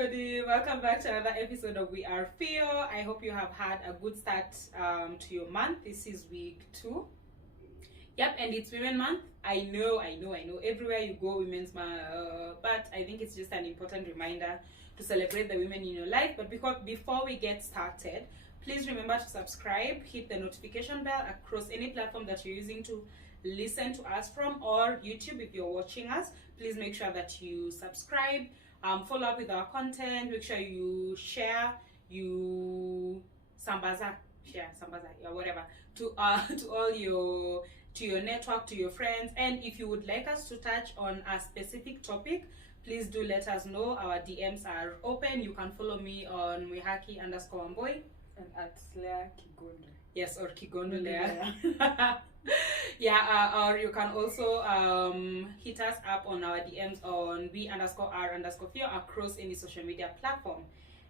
everybody, welcome back to another episode of We Are Feel. I hope you have had a good start to your month. This is week 2. Yep, and it's Women Month. I know. Everywhere you go, Women's Month. But I think it's just an important reminder to celebrate the women in your life. But before we get started, please remember to subscribe, hit the notification bell across any platform that you're using to listen to us from, or YouTube if you're watching us. Please make sure that you subscribe, follow up with our content, make sure you share, you sambaza, yeah, whatever, to all your network, to your friends. And if you would like us to touch on a specific topic, please do let us know. Our DMs are open. You can follow me on Mwihaki_Wamboi and at Slayer Kigondo. Yes, or Kigondo there. Or you can also hit us up on our DMs on we_r_feel across any social media platform.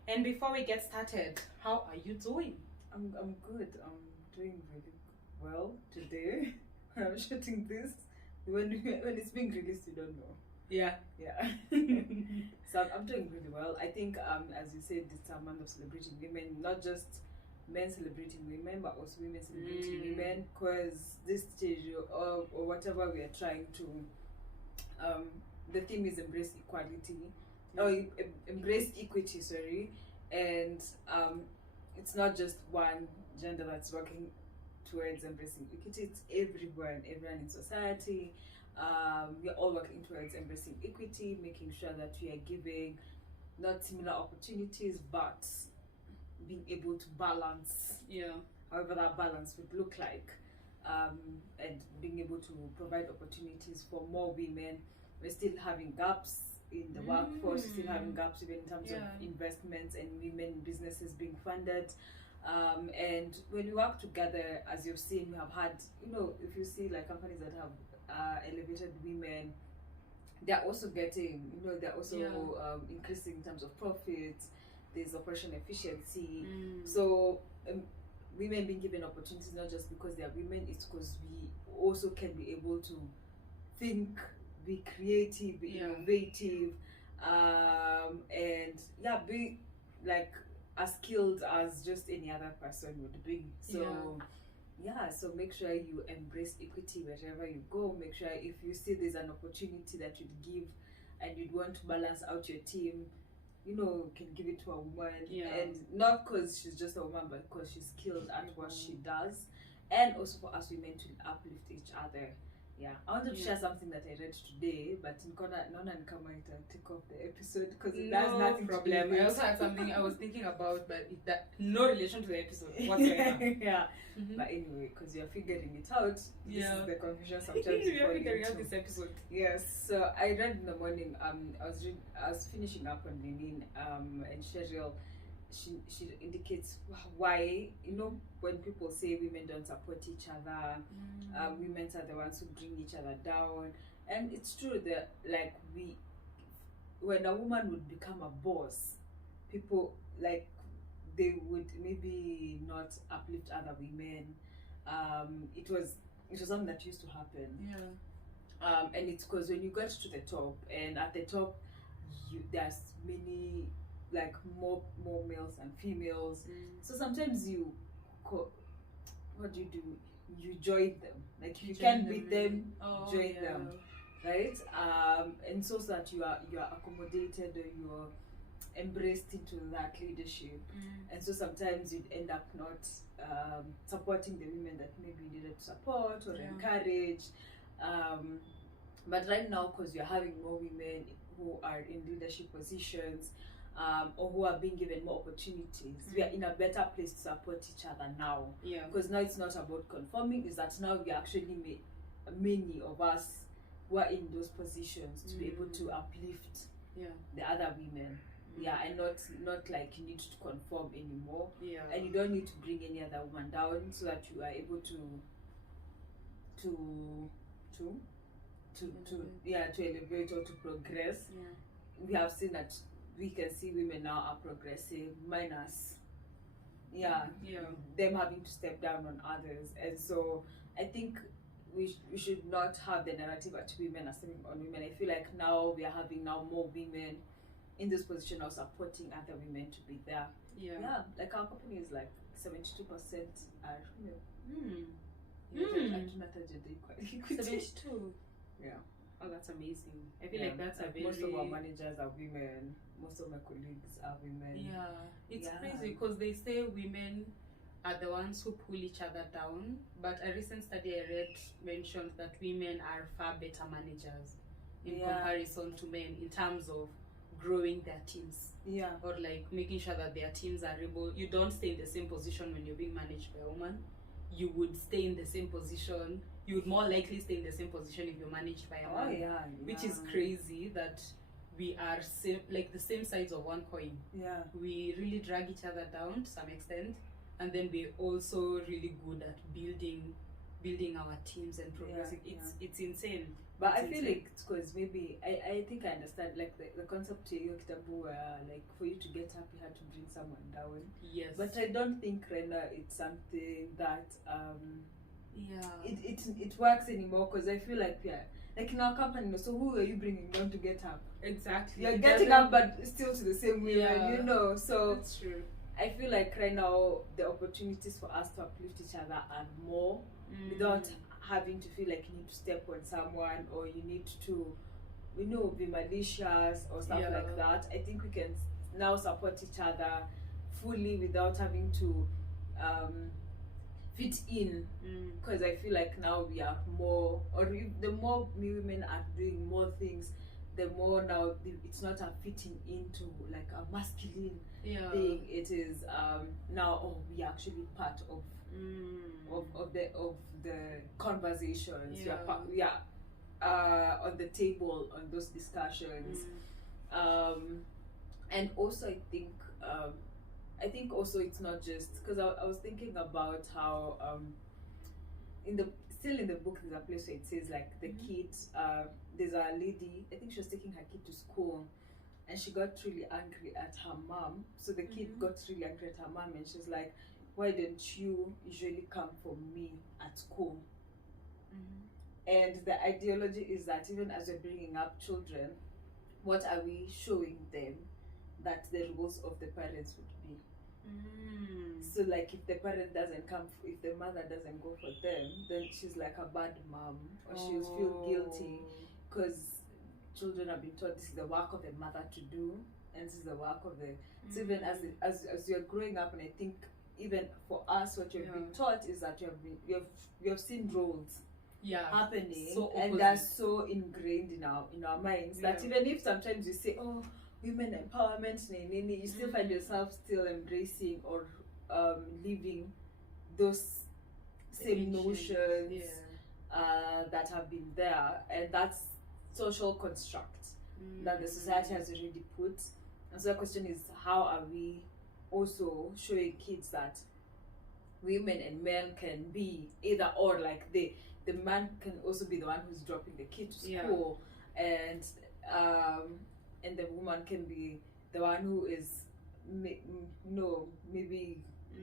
And before we get started, how are you doing? I'm good. I'm doing really well today. I'm shooting this. When it's being released, you don't know. Yeah. So I'm doing really well. I think as you said, it's a month of celebrating women, not just men celebrating women, but also women celebrating women, because this stage or whatever we are trying to the theme is embrace equality or embrace equity, sorry. And it's not just one gender that's working towards embracing equity, it's everyone in society. We're all working towards embracing equity, making sure that we are giving not similar opportunities, but being able to balance, however that balance would look like, and being able to provide opportunities for more women. We're still having gaps in the workforce, still having gaps even in terms of investments and women businesses being funded. And when we work together, as you've seen, we have had, if you see like companies that have elevated women, they're also getting, they're also increasing in terms of profits. There's operation efficiency. So women being given opportunities not just because they are women, it's because we also can be able to think, be creative, be innovative, and be like as skilled as just any other person would be. So so make sure you embrace equity wherever you go. Make sure if you see there's an opportunity that you'd give and you'd want to balance out your team, can give it to a woman, and not because she's just a woman, but because she's skilled at what she does, and also for us women to uplift each other. I wanted to share something that I read today, but in Nona and Kama take off the episode because it has nothing problem. to do with I also had something I was thinking about, but that no relation to the episode whatsoever. But anyway, because you're figuring it out, this is the confusion sometimes. We are figuring out this episode. Yes. So I read in the morning. I was finishing up on Lenin. And Cheryl, she indicates why, when people say women don't support each other, women are the ones who bring each other down. And it's true that like when a woman would become a boss, people like they would maybe not uplift other women. It was something that used to happen. And it's because when you get to the top, and at the top there's many, like more males and females. So sometimes what do? You join them. Like if you can't beat them, join them, right? And so that you are accommodated, or you're embraced into that leadership. And so sometimes you'd end up not supporting the women that maybe you needed to support or encourage. But right now, because you're having more women who are in leadership positions, or who are being given more opportunities, we are in a better place to support each other now. Because now it's not about conforming, it's that now we actually many of us who are in those positions to be able to uplift the other women. And not like you need to conform anymore. And you don't need to bring any other woman down, so that you are able to elevate or to progress. We have seen that we can see women now are progressive, minus them having to step down on others. And so I think we should not have the narrative that women are stepping on women. I feel like now we are having more women in this position of supporting other women to be there. Yeah. Like our company is like 72% are female. Mm. I do not have gender equality. 72. Yeah. Oh, that's amazing. I feel like that's a very... Most of our managers are women. Most of my colleagues are women. Yeah, it's crazy because they say women are the ones who pull each other down, but a recent study I read mentioned that women are far better managers in comparison to men in terms of growing their teams. Or like making sure that their teams are able... You don't stay in the same position when you're being managed by a woman. You would stay in the same position. You would more likely stay in the same position if you're managed by a man. Which is crazy that we are like the same sides of one coin. We really drag each other down to some extent, and then we're also really good at building our teams and progressing. It's insane. But I feel like it's because maybe I think I understand like the concept here where like for you to get up you had to bring someone down. Yes. But I don't think right now it's something that it works anymore, because I feel like like in our company, so who are you bringing down to get up? Exactly. You're getting up but still to the same way, you know. So that's true. I feel like right now the opportunities for us to uplift each other are more without having to feel like you need to step on someone or you need to, you know, be malicious or stuff like that. I think we can now support each other fully without having to fit in, because I feel like now we are more, or the more women are doing more things, the more now it's not a fitting into like a masculine thing. It is now we are actually part of the conversations. We are on the table on those discussions. And also I think also it's not just because I was thinking about how still in the book there's a place where it says like the kids, there's a lady, I think she was taking her kid to school and she got really angry at her mom. So the kid got really angry at her mom and she's like, why don't you usually come for me at school? And the ideology is that even as we're bringing up children, what are we showing them that the roles of the parents would be? So like if the parent doesn't come, if the mother doesn't go for them, then she's like a bad mom, or she will feel guilty because children have been taught this is the work of the mother to do, and this is the work of the... So even as you're growing up, and I think even for us, what you've been taught is that you have seen roles happening, so and that's so ingrained in our minds that even if sometimes you say, oh, women empowerment, you still find yourself still embracing or living those same notions that have been there, and that's social construct that the society has already put. And so the question is, how are we also showing kids that women and men can be either or, like the man can also be the one who's dropping the kid to school, and the woman can be the one who is maybe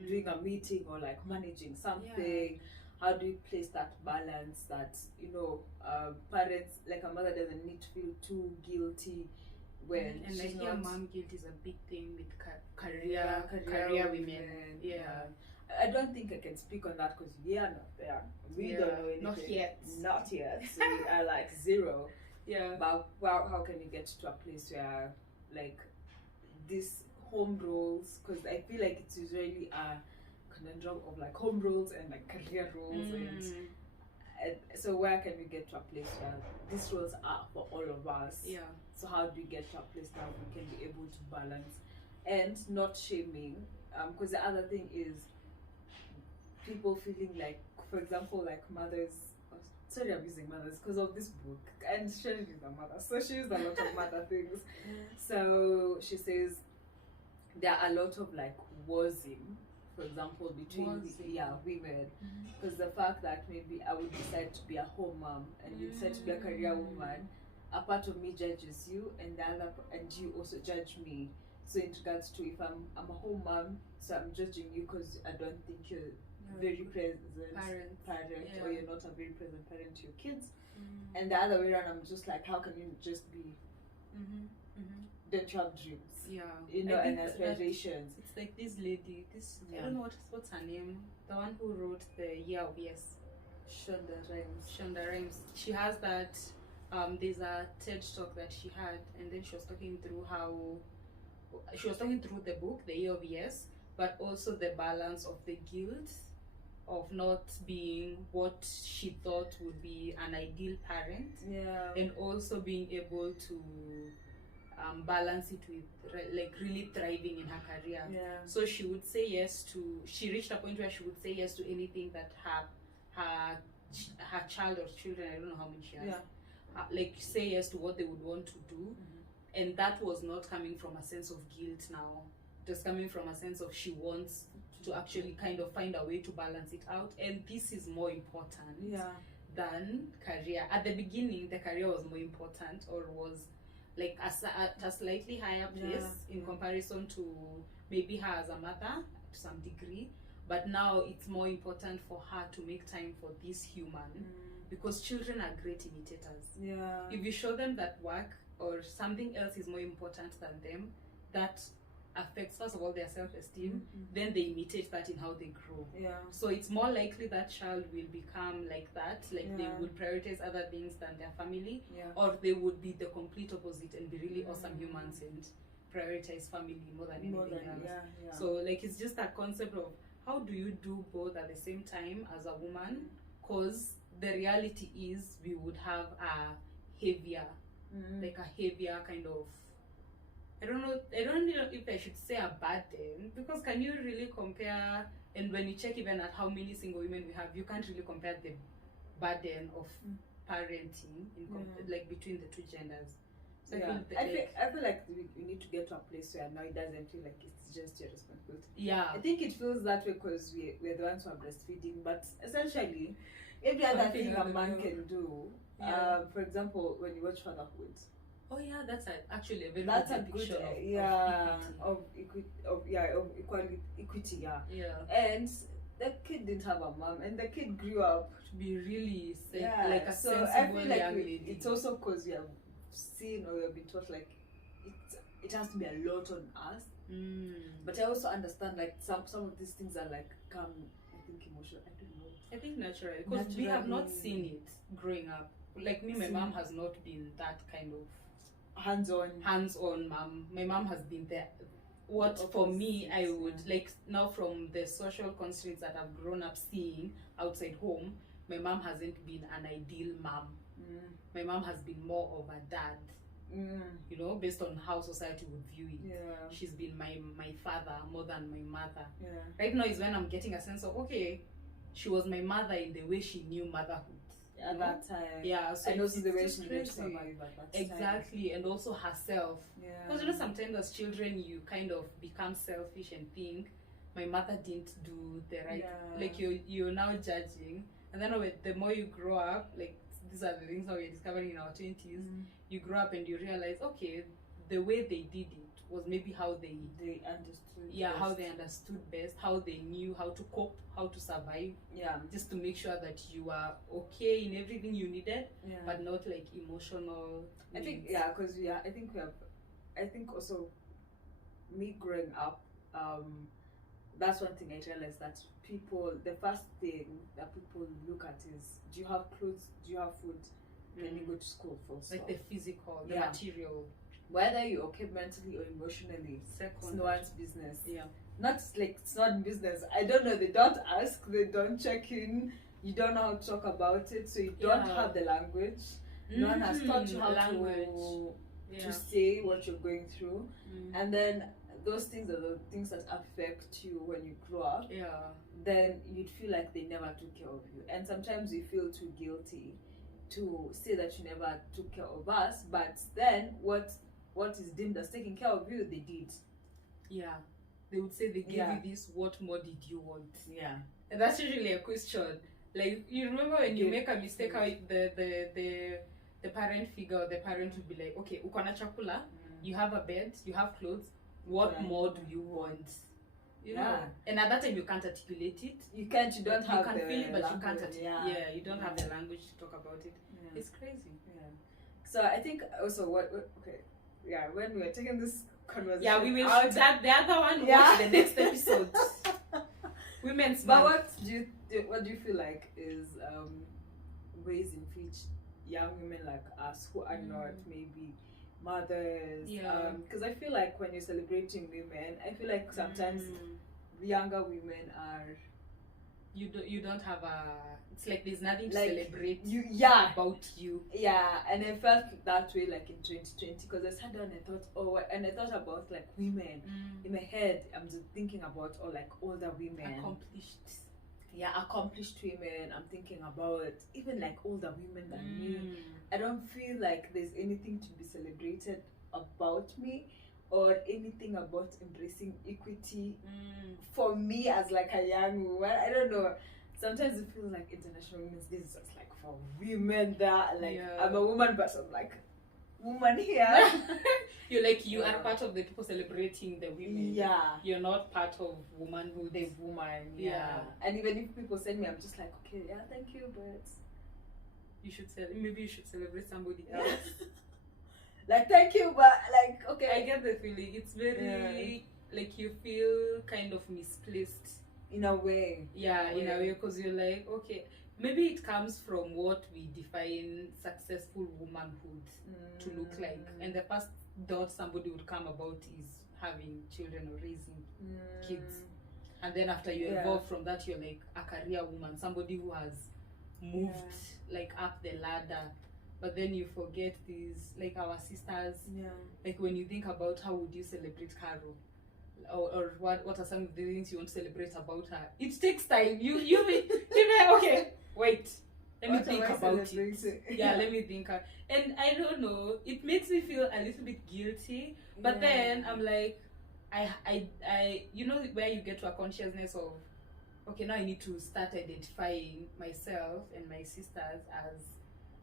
doing a meeting or like managing something. How do you place that balance that parents, like a mother doesn't need to feel too guilty when and she's like not... mom guilt is a big thing with career women. I don't think I can speak on that because we are not there. We don't know anything. Not yet. So we are like zero. But how can we get to a place where like these home roles, because I feel like it's usually a conundrum of like home roles and like career roles, and so where can we get to a place where these roles are for all of us? So how do we get to a place that we can be able to balance and not shaming? Because the other thing is people feeling like, for example, like mothers. Sorry, I'm using mothers because of this book, and Sherry is a mother, so she used a lot of mother things. So she says there are a lot of like wasing, for example, between women, because the fact that maybe I would decide to be a home mom and you decide to be a career woman, a part of me judges you, and the other, and you also judge me. So in regards to if I'm a home mom, so I'm judging you because I don't think you're very present parent or you're not a very present parent to your kids, and the other way around, I'm just like, how can you just be don't you have dreams? Yeah. You know, I and think aspirations. it's like this lady, I don't know what's her name, the one who wrote the Year of Yes, Shonda Rhimes. She has that. There's a TED talk that she had, and then she was talking through the book, The Year of Yes, but also the balance of the guilt of not being what she thought would be an ideal parent, and also being able to balance it with like really thriving in her career. So she would say yes to. She reached a point where she would say yes to anything that her child or children, I don't know how many she has, like say yes to what they would want to do, and that was not coming from a sense of guilt. Now it was coming from a sense of she wants to actually kind of find a way to balance it out, and this is more important than career. At the beginning, the career was more important, or was like at a slightly higher place in comparison to maybe her as a mother to some degree, but now it's more important for her to make time for this human, because children are great imitators. If you show them that work or something else is more important than them, that affects first of all their self-esteem, then they imitate that in how they grow. So it's more likely that child will become like that, like they would prioritize other things than their family, or they would be the complete opposite and be really awesome humans and prioritize family more than anything else. So like it's just that concept of how do you do both at the same time as a woman, because the reality is we would have a heavier kind of, I don't know if I should say a burden, because can you really compare, and when you check even at how many single women we have, you can't really compare the burden of parenting like between the two genders. So I feel like we need to get to a place where now it doesn't feel like it's just your responsibility. I think it feels that way because we're the ones who are breastfeeding, but essentially every other thing a man can do. For example, when you watch Fatherhood. Oh yeah, that's actually a very good depiction of equity. And the kid didn't have a mom, and the kid grew up to be really like a sensible young lady. It's also because we have seen or we have been taught like it has to be a lot on us. But I also understand like some of these things are like I think emotional. I don't know. I think naturally, because we have not seen it growing up. Like me, my mom has not been that kind of hands-on mom. My mom has been there. For me, I would like now from the social constraints that I've grown up seeing outside home, my mom hasn't been an ideal mom. My mom has been more of a dad. You know, based on how society would view it. She's been my father more than my mother. Right now is when I'm getting a sense of, okay, she was my mother in the way she knew motherhood. At that time. So and also the way she lived survive at that time. Exactly, and also herself. Because you know sometimes as children you kind of become selfish and think my mother didn't do the right, like you're now judging, and then the more you grow up, like these are the things that we're discovering in our 20s, you grow up and you realize, okay, the way they did it was maybe how they understood how they understood best, how they knew how to cope, how to survive, just to make sure that you are okay in everything you needed, but not like emotional needs. I think because I think also me growing up, that's one thing I realized, that the first thing that people look at is, do you have clothes, do you have food, can you go to school, for like the physical, the material. Whether you're okay mentally or emotionally, it's no one's business. Not like it's not business. I don't know. They don't ask. They don't check in. You don't know how to talk about it, so you don't have the language. No one has taught you how to say what you're going through, and then those things are the things that affect you when you grow up. Then you'd feel like they never took care of you, and sometimes you feel too guilty to say that you never took care of us. But then what is deemed as taking care of you, they did. They would say they gave you this, what more did you want? And that's usually a question. Like, you remember when you make a mistake, how the parent figure, the parent would be like, okay, ukona chakula, you have a bed, you have clothes, what more do you want? You know? And at that time you can't articulate it. You don't have the language. You can feel it, but you can't articulate. You don't have the language to talk about it. It's crazy. So I think also when we were taking this conversation. Yeah, we will out, that the other one watch the next episode. Women's But Month. what do you feel like is ways in which young women like us who are not maybe mothers, because I feel like when you're celebrating women, I feel like sometimes younger women are you don't have a, it's like there's nothing to like celebrate about you. And I felt that way like in 2020 because I sat down and thought and I thought about like women in my head. I'm just thinking about like older women, accomplished women. I'm thinking about even like older women than me. I don't feel like there's anything to be celebrated about me or anything about embracing equity for me as like a young woman. I don't know. Sometimes it feels like International Women's Day is just like for women that like I'm a woman, but I'm like woman here. You're like you are part of the people celebrating the women. You're not part of womanhood. The woman. And even if people send me, I'm just like, okay, thank you, but you should maybe you should celebrate somebody else. Like thank you, but like okay. I get the feeling. It's very like you feel kind of misplaced in a way. In a way, because you're like, okay, maybe it comes from what we define successful womanhood to look like, and the first thought somebody would come about is having children or raising kids, and then after you evolve from that, you're like a career woman, somebody who has moved like up the ladder. But then you forget these, like our sisters. Like when you think about how would you celebrate Carol, or what are some of the things you want to celebrate about her? It takes time. You okay. Wait, let me think about it. Let me think. And I don't know. It makes me feel a little bit guilty. But then I'm like, I you know where you get to a consciousness of, okay, now I need to start identifying myself and my sisters as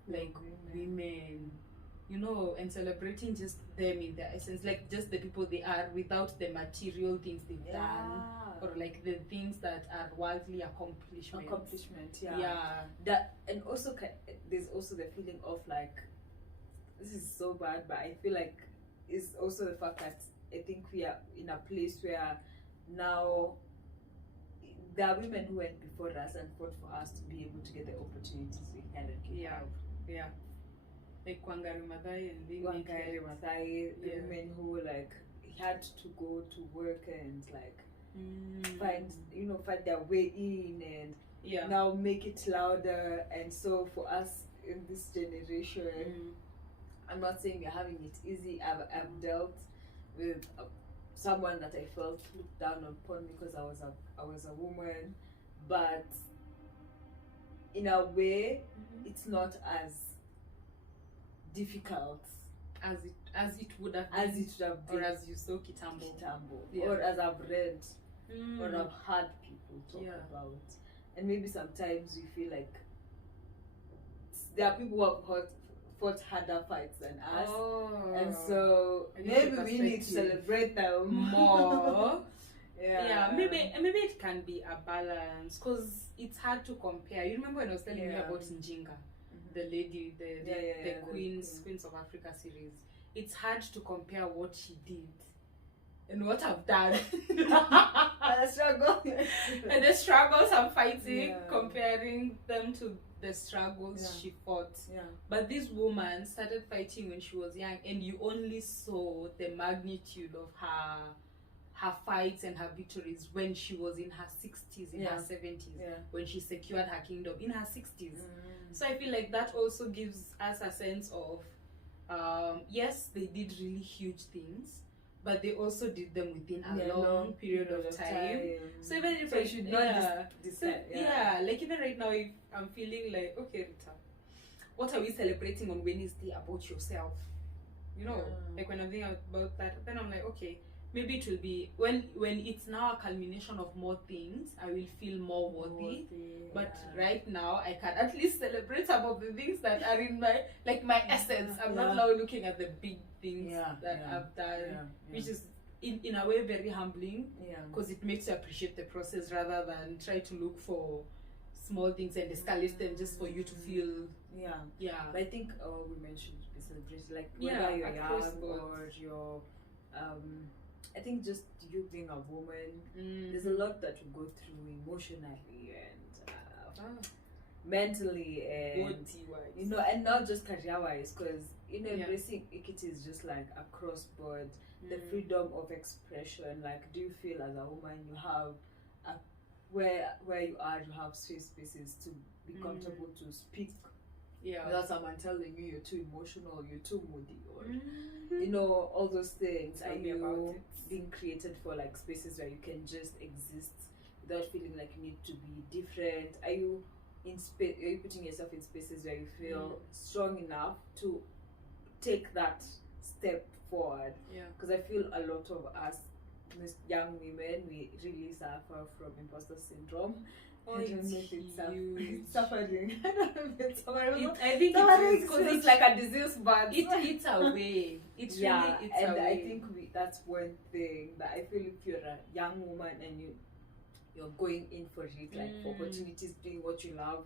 like women, you know, and celebrating just them in their essence, like just the people they are without the material things they've done, or like the things that are worldly accomplishment. That, and also there's also the feeling of like, this is so bad, but I feel like it's also the fact that I think we are in a place where now there are women who went before us and fought for us to be able to get the opportunities we had at K-pop. Like Wangari Maathai and the women who like had to go to work and like find their way in and now make it louder. And so for us in this generation, I'm not saying we're having it easy. I've dealt with someone that I felt looked down upon because I was a woman, but in a way it's not as difficult as it would have been, or as you saw Kitambo. Or as I've read or I've heard people talk about. And maybe sometimes we feel like there are people who have fought harder fights than us, and so maybe we need to celebrate them more. Maybe it can be a balance, because it's hard to compare. You remember when I was telling you about Njinga, the lady, the Queens of Africa series? It's hard to compare what she did and what I've done. And the struggles I'm fighting, comparing them to the struggles she fought. But this woman started fighting when she was young, and you only saw the magnitude of her fights and her victories when she was in her 60s, in her 70s, when she secured her kingdom in her 60s. So I feel like that also gives us a sense of, yes, they did really huge things, but they also did them within a long period of time. So even if I should not like even right now, if I'm feeling like, okay, Rita, what are we celebrating on Wednesday about yourself? You know, like when I'm thinking about that, then I'm like, okay, maybe it will be when it's now a culmination of more things, I will feel more worthy. But right now, I can at least celebrate some of the things that are in my essence. I'm not now looking at the big things that I've done, which is in a way very humbling, because it makes you appreciate the process rather than try to look for small things and escalate them just for you to feel. Yeah. But I think women should be celebrated, like Yeah, whether you're across young board. or you're I think just you being a woman, Mm. there's a lot that you go through emotionally and mentally and Body-wise. you know, and not just career wise, because you know, Yeah. embracing equity is just like across board. The Mm. freedom of expression, like, do you feel as a woman you have a, where you are, you have safe spaces to be comfortable to speak Yeah. without someone telling you you're too emotional, you're too moody, or Mhm. you know, all those things. Tell Are me about you it. being created for like spaces where you can just exist without feeling like you need to be different? Are you in space? Are you putting yourself in spaces where you feel strong enough to take that step forward? Yeah. Because I feel a lot of us, these young women, we really suffer from imposter syndrome. Oh, I don't know it's if it's huge. suffering. I don't know if it's suffering. I think Suffering it's feels like a disease, but it eats away. It yeah, really eats and away. I think that's one thing that I feel, if you're a young woman and you're going in for it, like for opportunities, doing what you love,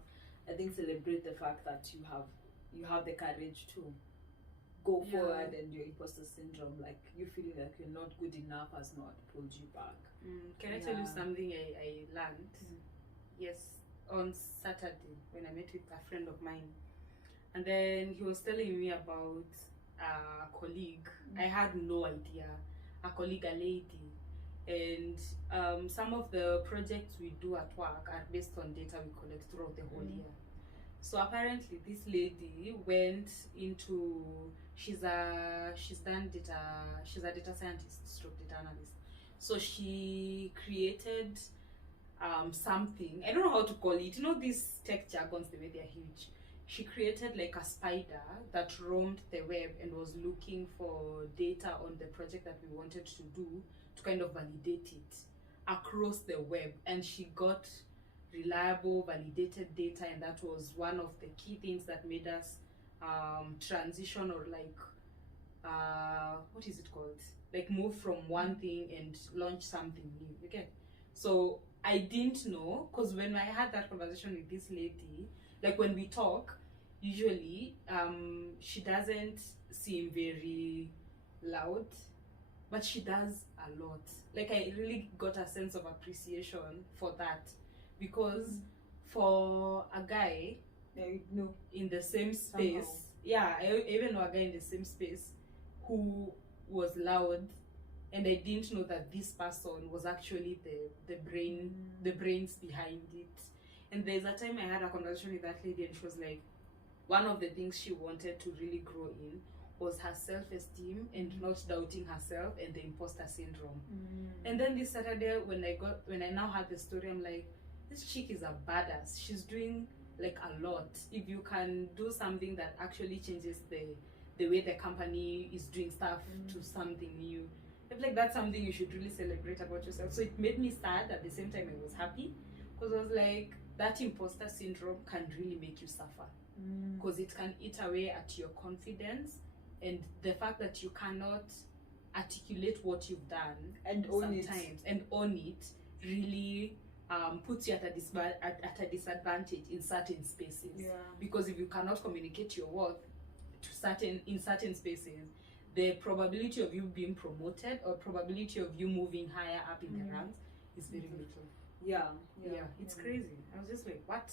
I think celebrate the fact that you have the courage to go forward, and your imposter syndrome, like you feeling like you're not good enough, has not pulled you back. Can I tell you something I learned? Yes, on Saturday when I met with a friend of mine, and then he was telling me about a colleague. I had no idea. A colleague, a lady, and some of the projects we do at work are based on data we collect throughout the whole year. So apparently this lady went into, she's a data scientist stroke data analyst. So she created something, I don't know how to call it, you know, these tech jargons, the way they're huge. She created like a spider that roamed the web and was looking for data on the project that we wanted to do, to kind of validate it across the web, and she got reliable validated data, and that was one of the key things that made us transition, or like what is it called, like move from one thing and launch something new. You get? So I didn't know, because when I had that conversation with this lady, like when we talk, usually she doesn't seem very loud, but she does a lot. Like I really got a sense of appreciation for that, because for a guy in the same space, I even know a guy in the same space who was loud, and I didn't know that this person was actually the brains behind it. And there's a time I had a conversation with that lady, and she was like, one of the things she wanted to really grow in was her self-esteem and not doubting herself, and the imposter syndrome. And then this Saturday, when I now had the story, I'm like, this chick is a badass. She's doing like a lot. If you can do something that actually changes the way the company is doing stuff to something new, I feel like that's something you should really celebrate about yourself. So it made me sad, at the same time I was happy, because I was like, that imposter syndrome can really make you suffer, because it can eat away at your confidence, and the fact that you cannot articulate what you've done and own it really puts you at a disadvantage in certain spaces. Because if you cannot communicate your worth in certain spaces, the probability of you being promoted, or probability of you moving higher up in the ranks, is very little. It's crazy. I was just like, what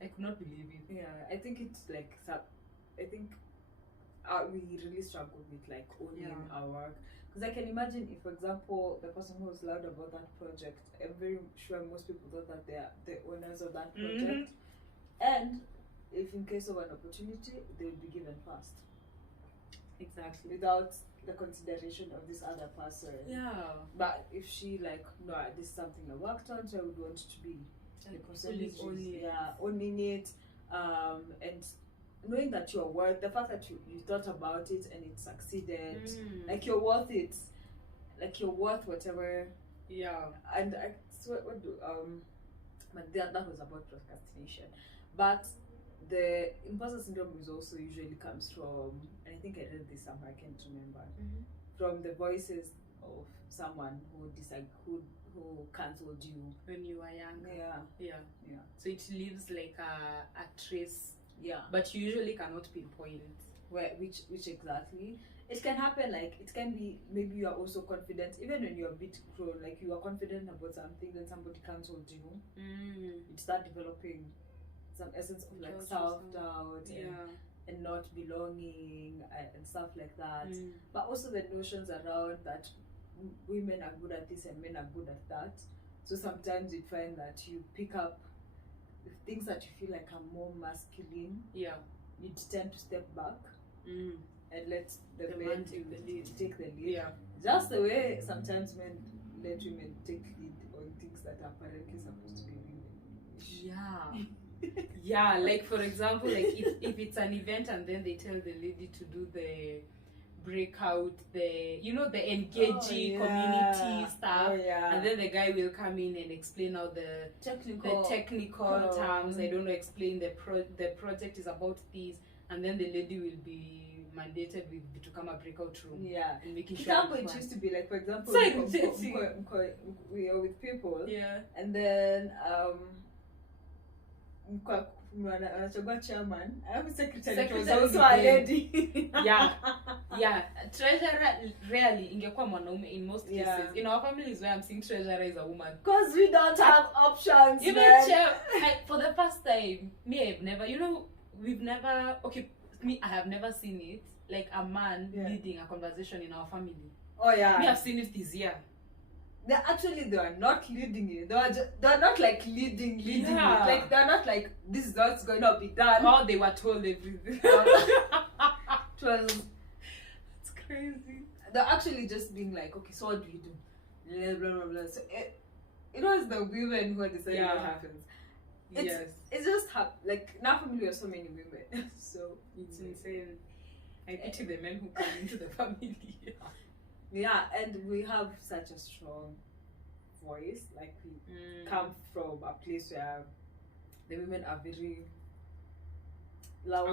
I could not believe it. I think it's like, I think we really struggle with like owning our work, because I can imagine if, for example, the person who was loud about that project, I'm very sure most people thought that they are the owners of that project, and if in case of an opportunity, they would be given first. Exactly. Without the consideration of this other person. But if she like, no, this is something I worked on, so I would want to be the person who's owning it, and knowing that you're worth, the fact that you thought about it and it succeeded, like you're worth it, like you're worth whatever. And I what do but that was about procrastination, but the imposter syndrome is also usually comes from, and I think I read this somewhere, I can't remember, from the voices of someone who who cancelled you when you were young. yeah So it leaves like a trace, yeah but you usually cannot pinpoint which exactly. It can happen, like it can be maybe you are also confident even when you're a bit grown, like you are confident about something, then somebody cancelled you. You start developing some essence of like self-doubt and not belonging and stuff like that. But also the notions around that women are good at this and men are good at that. So sometimes you find that you pick up things that you feel like are more masculine. You tend to step back and let the men take the lead. Just the way sometimes men let women take lead on things that are apparently supposed to be women. Like for example, like if it's an event and then they tell the lady to do the breakout, the engaging community stuff, and then the guy will come in and explain out the technical terms. I don't know, explain the project is about this, and then the lady will be mandated to come a breakout room. And making sure. Example, it used to be like, for example, we are with people, and then anachagua chairman, I have a secretary was also a lady. Treasurer rarely ingekuwa mwanaume in most cases. In our families where I'm seeing treasurer is a woman, because we don't have options. Even for the first time, I've never, I have never seen it, like a man leading a conversation in our family. I've seen it this year. They are not leading it. They're not like leading it. Like they're not like, this is what's going to be done. Oh, they were told everything. It's crazy. They're actually just being like, okay, so what do you do? Blah, blah, blah. So it was the women who are deciding what happens. It's just like, in our family we have so many women. So it's insane. I pity the men who come into the family. And we have such a strong voice. Like we come from a place where the women are very loud,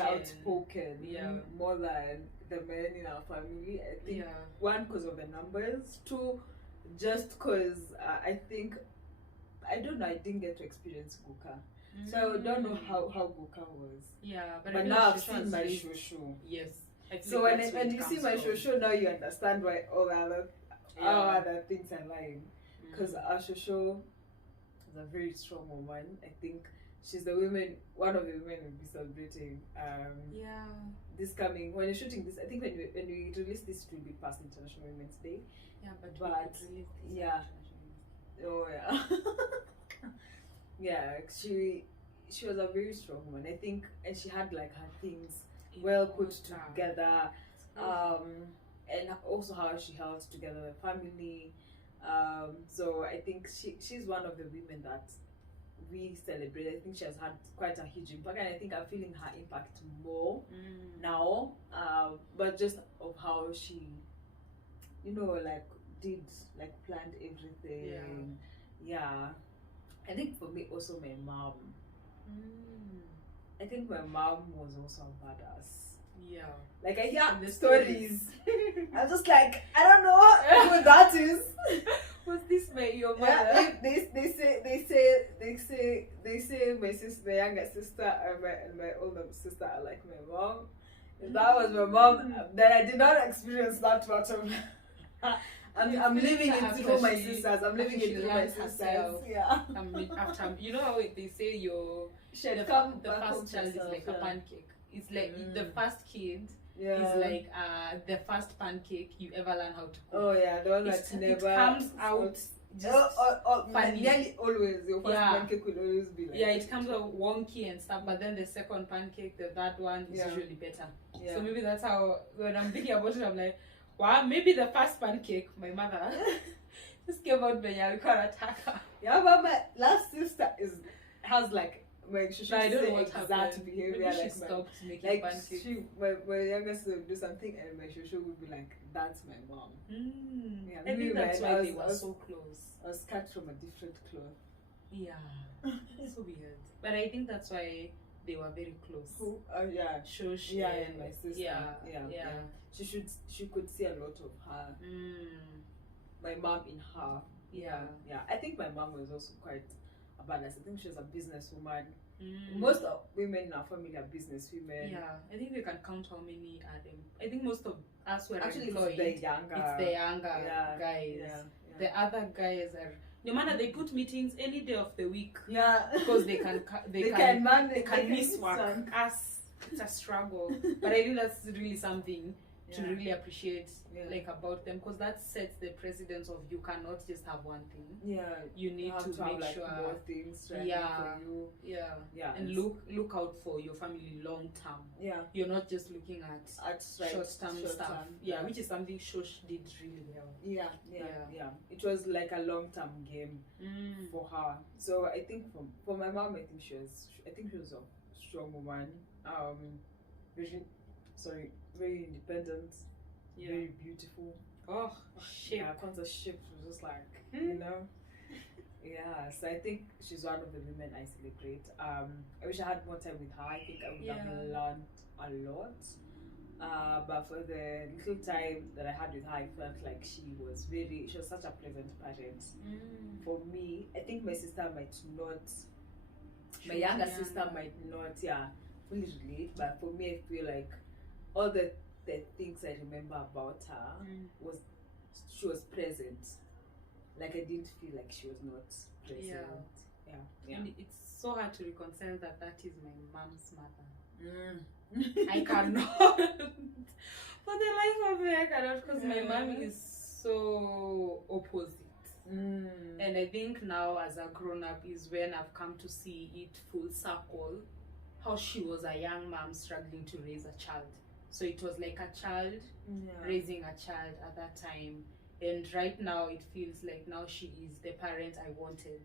outspoken, more than the men in our family. I think one, because of the numbers. Two, just because I think, I don't know, I didn't get to experience Guka. So I don't know how Guka was. But now I've seen my shosho. Yes. So when you see my shosho, now you understand why all the other things are lying. Because our shosho is a very strong woman. I think she's one of the women we'll be celebrating. This coming, when you're shooting this, I think when we release this, it will be past International Women's Day. She was a very strong woman, I think, and she had like her things well put together, and also how she held together the family. So I think she's one of the women that we celebrate. I think she has had quite a huge impact, and I think I'm feeling her impact more now. But just of how she, planned everything. I think for me also my mom. I think my mom was also a badass. Like I hear the stories. I'm just like, I don't know who that is. Was this your mother? They say my sister, the younger sister, and my older sister are like my mom. If that was my mom, then I did not experience that much of. I'm living it through my sisters. I'm living it through my sisters. After how they say the first child is like a pancake. It's like the first kid is like the first pancake you ever learn how to cook. The one that never it comes out funny. Nearly always your first pancake will always be like it comes out wonky and stuff, but then the second pancake, the third one is usually better. So maybe that's how, when I'm thinking about it, I'm like, wow, maybe the first pancake, my mother just came out when you call attacker. But my last sister has like I don't know what exact behavior. Maybe she stopped making pancakes. My younger sister would do something, and my shosho would be like, "That's my mom." I think that's why they were so close. I was cut from a different cloth. So weird. But I think that's why they were very close. Who? Shoshi. And my sister. She could see a lot of her. My mom in her. Yeah. I think my mom was also quite a balance. I think she was a businesswoman. Mm. Most of women in our family are business women. Yeah, I think we can count how many are them. I think most of us were Actually, employed. it's the younger Guys. Yeah. The other guys are no matter they put meetings any day of the week. Yeah, because they can miss work. It's a struggle, but I think that's really something to really appreciate, like about them, because that sets the precedence of you cannot just have one thing. Yeah, you need to make have, sure more things for you. Yeah, and look out for your family long term. Yeah, you're not just looking at short term stuff. Which is something Shosh did really well. Yeah. It was like a long term game for her. So I think for my mom, I think she was a strong woman. Very independent, very beautiful. Oh, shape. Yeah, conscious shape was just like, you know. Yeah, so I think she's one of the women I celebrate. I wish I had more time with her. I think I would have learned a lot. But for the little time that I had with her, I felt like she was such a pleasant parent. For me, I think my sister might not, my younger sister might not, fully relate. But for me, I feel like all the things I remember about her was she was present. Like I didn't feel like she was not present. Yeah. And it's so hard to reconcile that is my mom's mother. I cannot. For the life of me, I cannot, because my mom is so opposite. And I think now as a grown up is when I've come to see it full circle, how she was a young mom struggling to raise a child. So it was like a child raising a child at that time. And right now it feels like now she is the parent I wanted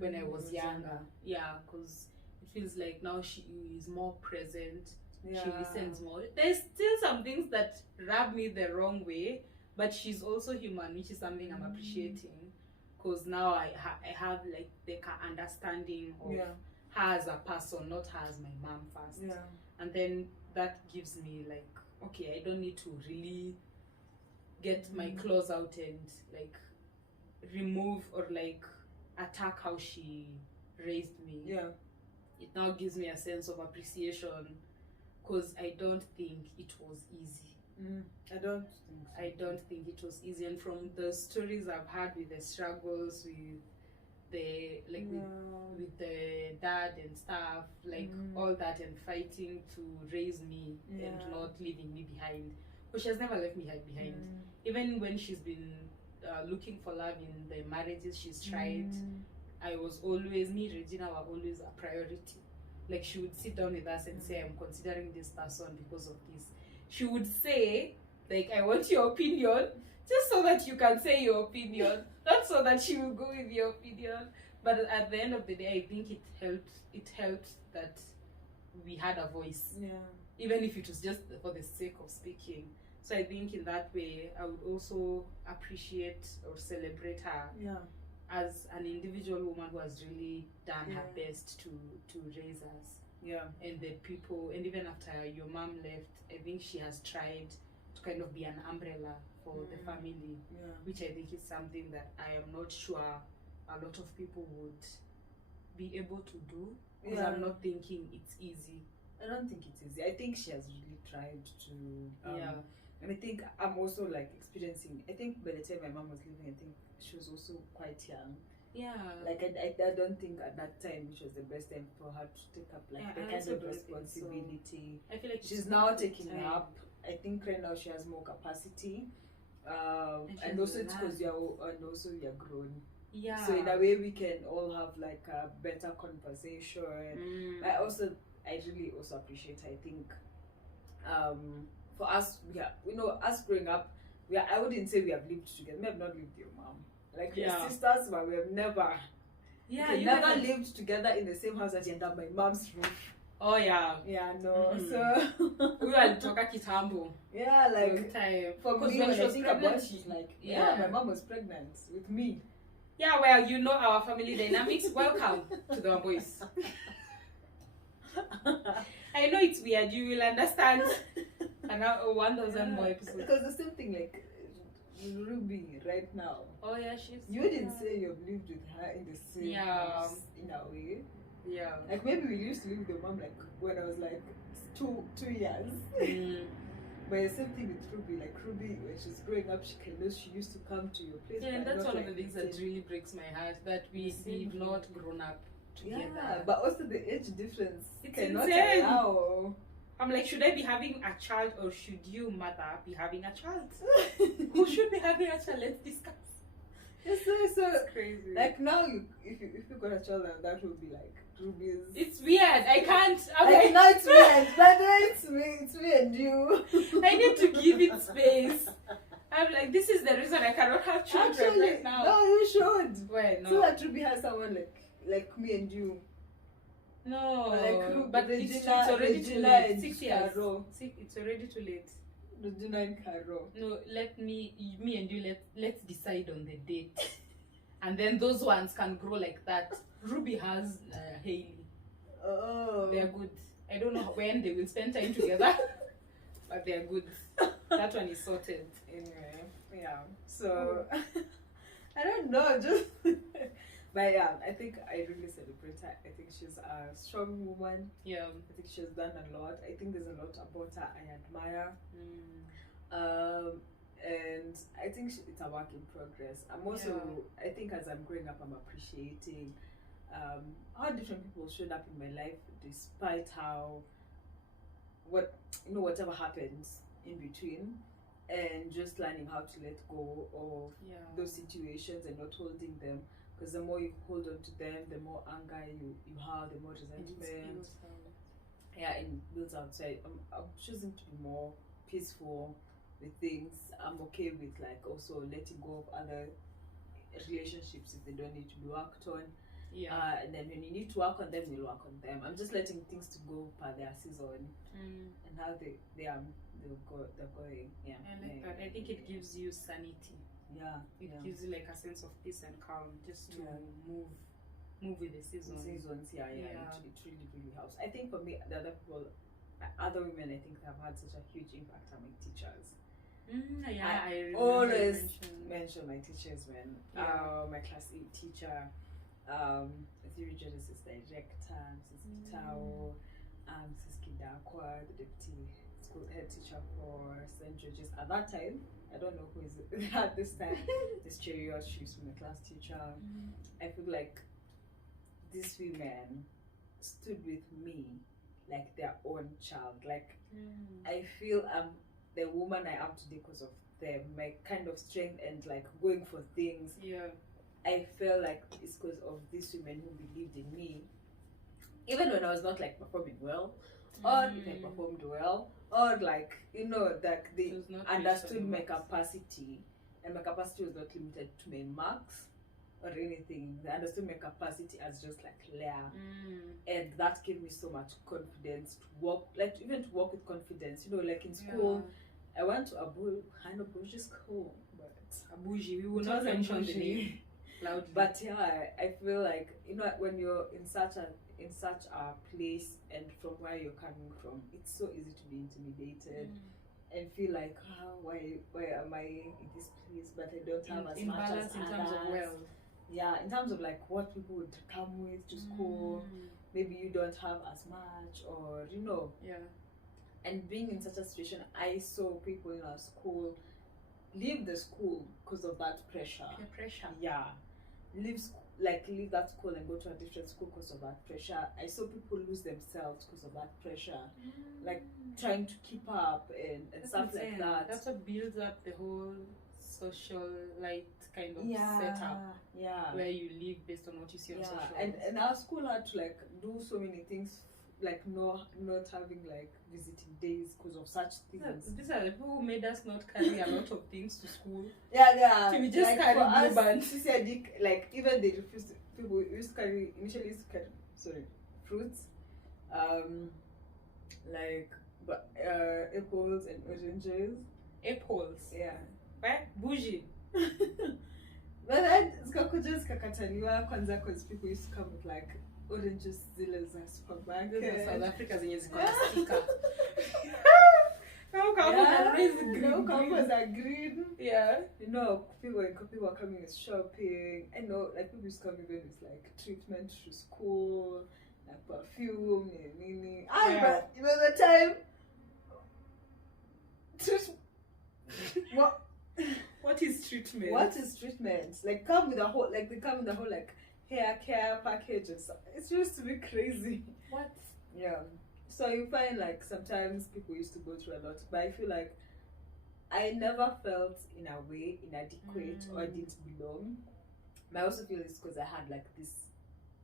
when I was younger. Yeah, because it feels like now she is more present. She listens more. There's still some things that rub me the wrong way, but she's also human, which is something I'm appreciating. Because now I have like the understanding of her as a person, not her as my mom first. And then that gives me like, okay, I don't need to really get my claws out and like remove or like attack how she raised me. It now gives me a sense of appreciation, because I don't think it was easy. I don't think it was easy. And from the stories I've had with the struggles with the with the dad and stuff, like all that, and fighting to raise me and not leaving me behind. But she has never left me behind. Even when she's been looking for love in the marriages she's tried, I was always, me, Regina, were always a priority. Like she would sit down with us and say, I'm considering this person because of this. She would say, like, I want your opinion, just so that you can say your opinion, not so that she will go with your opinion. But at the end of the day, I think it helped that we had a voice. Even if it was just for the sake of speaking. So I think in that way, I would also appreciate or celebrate her as an individual woman who has really done her best to raise us. And the people, and even after your mom left, I think she has tried to kind of be an umbrella for the family, which I think is something that I am not sure a lot of people would be able to do, because I'm not thinking it's easy. I don't think it's easy. I think she has really tried to and I think I'm also like experiencing, I think by the time my mom was living, I think she was also quite young. Like I don't think at that time which was the best time for her to take up like the kind of responsibility. So. I feel like she's now taking up. I think right now she has more capacity. And also it's because you're grown. So in a way we can all have like a better conversation. I really also appreciate her. I think for us, us growing up, I wouldn't say we have lived together. We have not lived with your mom. Like we're sisters, but we have never never lived together in the same house as under my mom's roof. Oh yeah. No. So we were talking kitambo. Like for me, when I think about it, she's like, my mom was pregnant with me. Well, you know our family dynamics. Welcome to the boys. I know it's weird. You will understand. And 1,000 more episodes. Because the same thing, like Ruby right now. Oh yeah, she's. You didn't say you've lived with her in the same house in a way. Yeah. Like maybe we used to live with your mom like when I was like 2 years. But the same thing with Ruby. Like Ruby, when she's growing up, she used to come to your place. Yeah, and that's one like of the things that really breaks my heart, that we've not grown up together. Yeah, but also the age difference. It's cannot insane. allow. I'm like, should I be having a child, or should you, mother, be having a child? Who should be having a child? Let's discuss. It's so crazy. Like now, if you got a child, that would be like Ruby's. It's weird. I can't. I'm like, like, now it's weird. But it's me and you. I need to give it space. I'm like, this is the reason I cannot have children right now. No, you should. Wait, no. So that Ruby has someone like me and you. No, like, but Regina, it's already too late. 6 years. It's already too late. Regina and Caro. No, me and you, let's decide on the date. And then those ones can grow like that. Ruby has Hailey. Oh. They're good. I don't know when they will spend time together, but they're good. That one is sorted. Anyway, yeah. So, I don't know, just... But yeah, I think I really celebrate her. I think she's a strong woman. Yeah. I think she's done a lot. I think there's a lot about her I admire. And I think it's a work in progress. I'm also, I think as I'm growing up, I'm appreciating how different people showed up in my life, despite how, whatever happens in between, and just learning how to let go of those situations and not holding them. Because the more you hold on to them, the more anger you have, the more resentment. It builds out. So I'm choosing to be more peaceful with things. I'm okay with like also letting go of other relationships if they don't need to be worked on. And then when you need to work on them, you'll work on them. I'm just letting things to go per their season and how they're going. Yeah, I like that. I think it gives you sanity. It gives you like a sense of peace and calm, just to move with the seasons. It really helps. I think for me, the other women I think have had such a huge impact on my teachers. I always mention my teachers when my class 8 teacher, theory genesis director, Mrs. Kitao, Mrs. Kidakwa, the deputy school head teacher for St. George's at that time. I don't know who is it at this time. This Chariot, she's my class teacher. I feel like these women stood with me like their own child. Like I feel I'm the woman I am today because of them. My kind of strength and like going for things. I feel like it's because of these women who believed in me. Even when I was not like performing well, or if I performed well, or like that they understood my capacity, and my capacity was not limited to my marks or anything. They understood my capacity as just like Leah, and that gave me so much confidence to walk with confidence. Like in school, I went to a bougie school, but a bougie. We will not mention the name loudly. But I feel like when you're in such a place and from where you're coming from, it's so easy to be intimidated and feel like why am I in this place but I don't have as much as in terms of wealth. In terms of like what people would come with to school, maybe you don't have as much, or and being in such a situation, I saw people in our school leave the school because of that pressure. Leave that school and go to a different school because of that pressure. I saw people lose themselves because of that pressure, like trying to keep up and stuff like that. That's what builds up the whole social light kind of setup. Where you live based on what you see on social. And our school had to like do so many things, like not having like visiting days because of such things. These are the people who made us not carry a lot of things to school. So we just carry blue band. Like even they refused to, people initially used to carry fruits, like apples and oranges. Apples. Where? Bougie. But then zikakataliwa kwanza because people used to come with like oranges zile za supermarket. South Africa zenye ziko na sticker. always green. No campus are green. Yeah. You know, people are coming with shopping. I know, like people used to come even with like treatment to school, like perfume, nini. But you know the time. What? What is treatment? What is treatment? Like come with a whole like hair care package and stuff. It used to be crazy. What? Yeah. So you find like sometimes people used to go through a lot, but I feel like I never felt in a way inadequate or I didn't belong. But I also feel it's because I had like this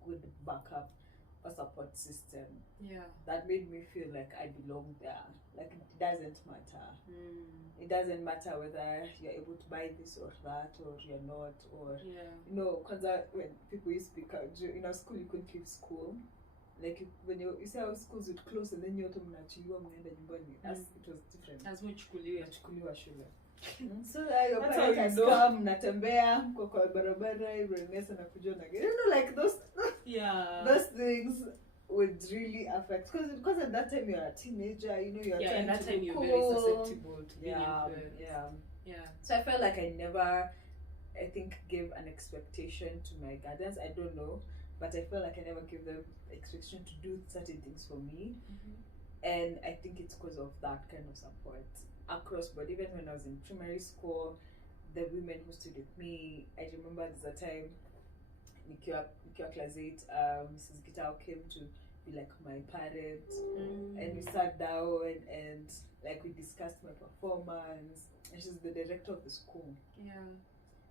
good backup or support system. Yeah. That made me feel like I belong there. Like it doesn't matter. It doesn't matter whether you're able to buy this or that or you're not or you know, because when people used to speak out in our school you couldn't leave school. Like when you see how schools would close and then you mnachiwa mnaenda nyumbani. It was different. As Chukuliwa shule. So your That's parents how you know. come mnatembea kwa barabara irenesa na kujona. You know, like those things would really affect because at that time you're a teenager, you know, you're trying at that to time be you're cool. very susceptible to being influenced. Yeah. So I felt like I never, I think, gave an expectation to my guardians. I don't know, but I felt like I never gave them expectation to do certain things for me. And I think it's because of that kind of support across. But even when I was in primary school, the women who stood with me, I remember there's a time Nikiwa class 8, Mrs. Gitao came to be like my parent, and we sat down and like we discussed my performance, and she's the director of the school.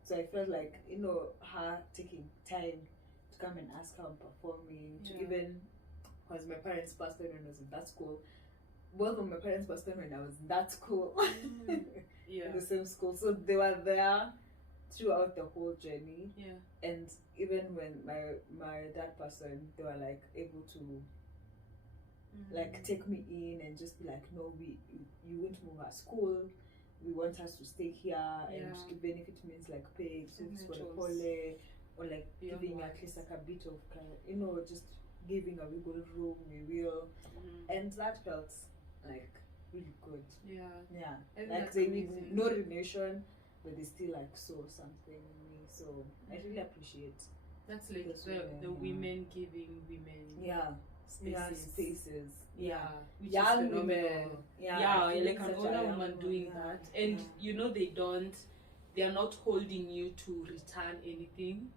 So I felt like, you know, her taking time to come and ask how I'm performing, to even, because my parents passed away when I was in that school. Both of my parents passed away when I was in that school, in the same school. So they were there throughout the whole journey. And even when my dad passed on, they were like able to like take me in and just be like, no, you won't move our school. We want us to stay here, and even if it means like paying for the pole or like giving at least like a bit of you know, just giving a wiggle room, we will. And that felt like really good. Like they need no relation, but they still like saw something in me. So I really appreciate. That's like the women giving women spaces. Which is phenomenal. Like an older woman doing that, and you know they are not holding you to return anything.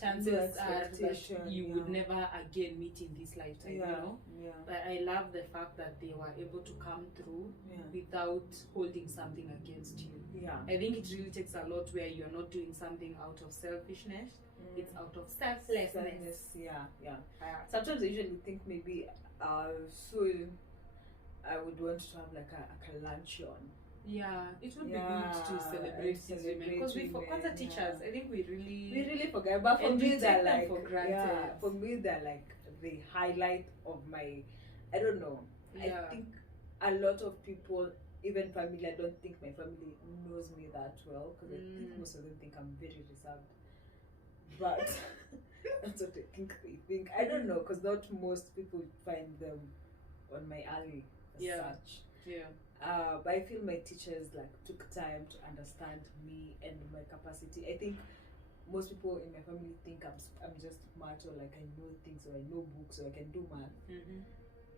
Chances are that you would never again meet in this lifetime, you know. But I love the fact that they were able to come through without holding something against you. I think it really takes a lot where you're not doing something out of selfishness. It's out of selflessness. Sometimes I usually think maybe soon I would want to have like a luncheon. It would be good to celebrate these women because we for teachers, I think we really forget. But for me, they're like for granted. For me, they're like the highlight of my. I don't know. I think a lot of people, even family, I don't think my family knows me that well because I think most of them think I'm very reserved. But that's what I think they think. I don't know because not most people find them on my alley as such. But I feel my teachers like took time to understand me and my capacity. I think most people in my family think I'm just smart or like I know things or I know books or I can do math.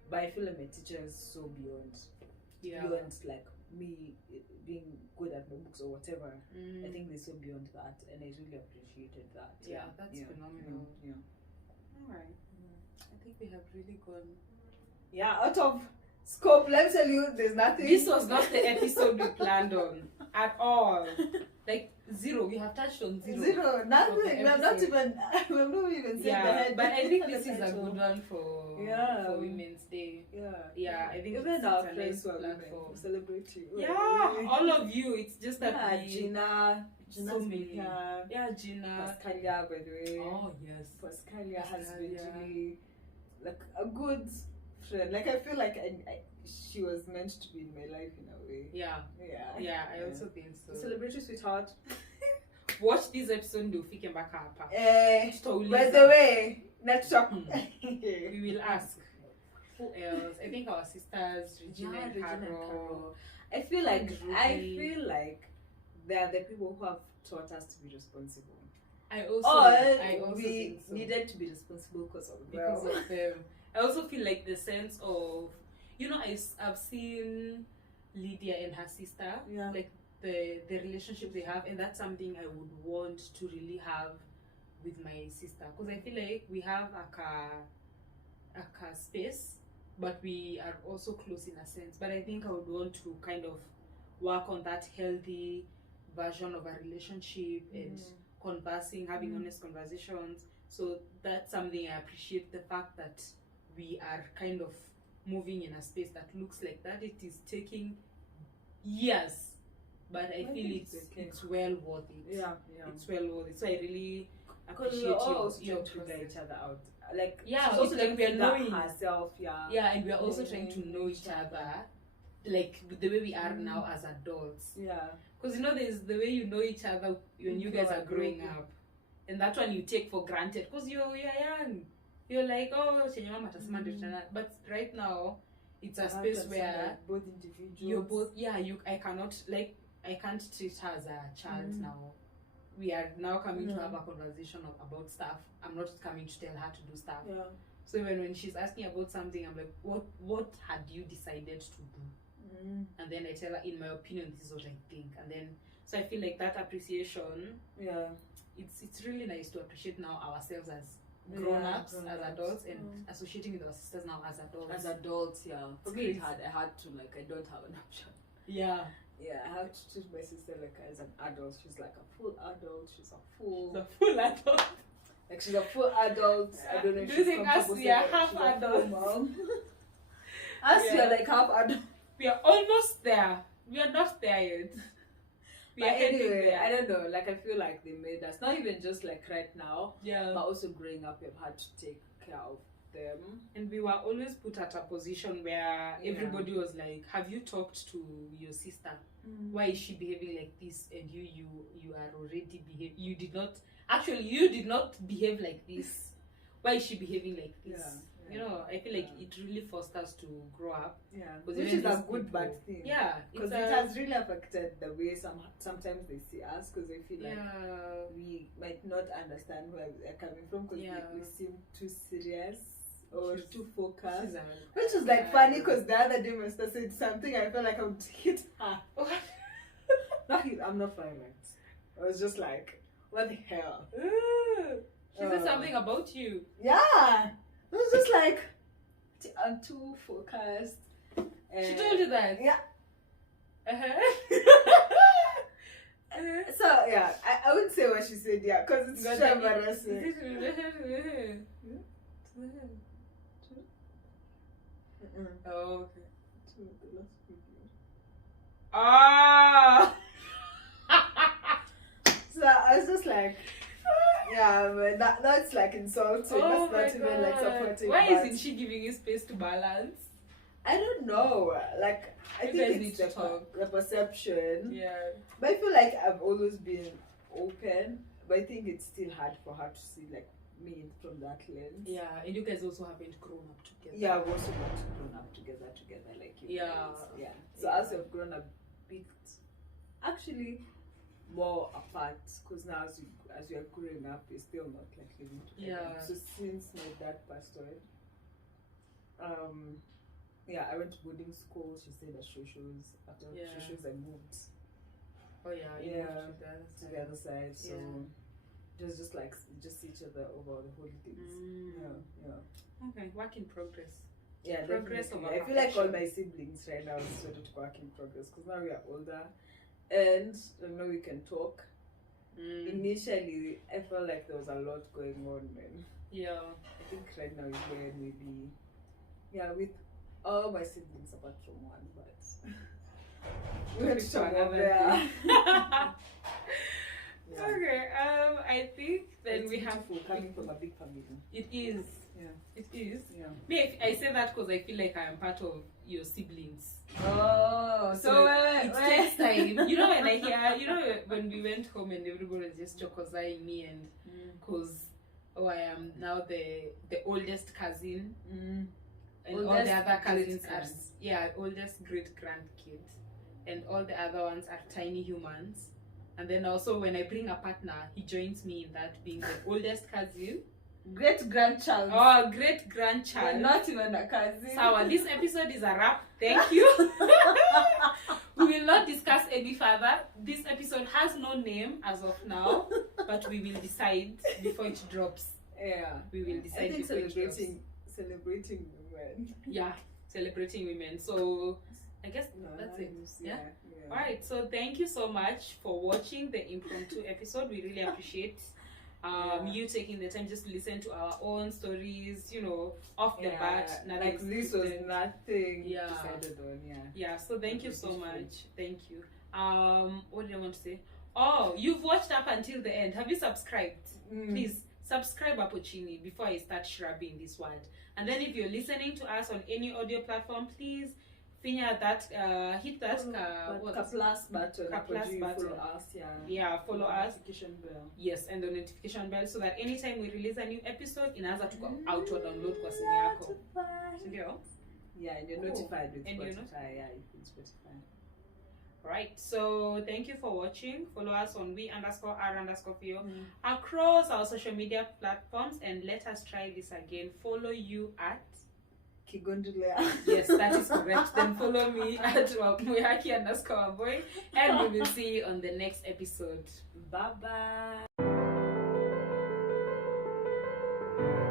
But I feel like my teachers so beyond like me being good at my books or whatever. I think they're so beyond that, and I really appreciated that. That's phenomenal. Alright. I think we have really gone out of scope. Let me tell you, there's nothing. This was not the episode we planned on at all. Like zero. We have touched on zero. Nothing. We have not even said the head. But I think this is a good one for Women's Day. I think even our friends who are platform celebrate you. All of you. It's just that Gina. So many. Gina. Pascalia, by the way. Oh yes. Pascalia has been really like a good friend. Like I feel like she was meant to be in my life in a way. I also think so. Celebrate you, sweetheart. Watch this episode do fike back up. By the way, let's talk. We will ask. Who else? I think our sisters, Regina and Carol. I feel like Ruby. they are the people who have taught us to be responsible. I also We think so. needed to be responsible because of them. I also feel like the sense of, I've seen Lydia and her sister, like the relationship they have, and that's something I would want to really have with my sister, because I feel like we have a space, but we are also close in a sense. But I think I would want to kind of work on that healthy version of a relationship and conversing, having honest conversations. So that's something I appreciate, the fact that we are kind of moving in a space that looks like that. It is taking years, but I feel it's well worth it. Yeah. It's well worth it. So I really appreciate you to figure each other out. Like, also like we are knowing herself, and we are also trying to know each other, like the way we are now as adults. Yeah. Because there's the way you know each other when you guys are growing up, and that one you take for granted because you're young. You're like, oh, but right now it's a space where both individuals. You're both. I can't treat her as a child now. We are now coming to have a conversation about stuff. I'm not coming to tell her to do stuff. Yeah. So when she's asking about something, I'm like, what had you decided to do? And then I tell her, in my opinion, this is what I think. And then, so I feel like that appreciation, it's really nice to appreciate now ourselves as grown-ups, as adults, and associating with our sisters now as adults. For me, it had, I had to, I don't have an option. Yeah, I have to treat my sister as an adult. She's like a full adult. She's a full adult. Like, she's a full adult. I don't know if do you think us we are half adults? We are like half adult. We are almost there. We are not there yet. Anyway, I don't know. I feel like they made us, not even just right now, but also growing up, we've had to take care of them. And we were always put at a position where everybody was like, have you talked to your sister? Why is she behaving like this? And you are already you did not behave like this. Why is she behaving like this? I feel like it really forced us to grow up. Which is a good bad thing. Because it has really affected the way sometimes they see us, because they feel like we might not understand where they're coming from, because we seem too serious or too focused. Which is funny, because the other day my sister said something, I felt like I would hit her. I'm not violent. I was just like, what the hell? She said something about you. Yeah. It was just like, I'm too focused. She told you that? Yeah. So, I wouldn't say what she said, because it's so embarrassing. Oh, okay. The last video. Ah! So, I was just like, but that's insulting. Oh, that's not even supporting. Why isn't she giving you space to balance? I don't know. I think it's the perception. Yeah. But I feel like I've always been open, but I think it's still hard for her to see me from that lens. Yeah, and you guys also haven't grown up together. Yeah, we've also not grown up together like you guys. Yeah. So as we've grown a bit, actually more apart, because now as we are growing up, we're still not living together. So since my dad passed away, I went to boarding school. She stayed at Shosho's. After Shosho's, I moved. Oh you moved to the other side. So it was just see each other over the holidays. Okay, work in progress. Yeah, progress definitely. I feel like all my siblings right now is sort of work in progress, because now we are older, and I know we can talk. Initially, I felt like there was a lot going on, man. I think right now is where maybe, with all my siblings apart from one, but we had to talk about there. Okay, I think then it's we have coming from a big family. It is. Yeah. It is. Yeah. Me, I say that because I feel like I am part of your siblings. Oh, so it takes time. When I hear, when we went home and everybody was just chocosaing me, and because I am now the oldest cousin. and all the Oldest other cousins are great-grand. oldest great grandkid, and all the other ones are tiny humans. And then also when I bring a partner, he joins me in that, being the oldest cousin. Great grandchild. Oh, great grandchild. You're not even a cousin. So this episode is a wrap. Thank you. We will not discuss any further. This episode has no name as of now, but we will decide before it drops. Yeah. We will decide. I think before it drops. celebrating women. Yeah, celebrating women. So I guess that's it. Yeah? Alright, so thank you so much for watching the impromptu episode. We really appreciate you taking the time just to listen to our own stories, off the bat. Like this was nothing decided on. Yeah, so thank you so much. Thank you. What did I want to say? Oh, you've watched up until the end. Have you subscribed? Please subscribe Apo Chini before I start shrubbing this word. And then if you're listening to us on any audio platform, please hit that plus button. Follow us, follow us. Notification bell. Yes, and the notification bell, so that anytime we release a new episode, inaanza to auto download kwa simu yako. Ndio? Yeah, and you're notified with and Spotify. Yeah, you can Spotify. Right, so thank you for watching. Follow us on we_r_fio across our social media platforms, and let us try this again. Follow you at Kigondulea. Yes, that is correct. Then follow me at Muhaki_boy, and we will see you on the next episode. Bye bye.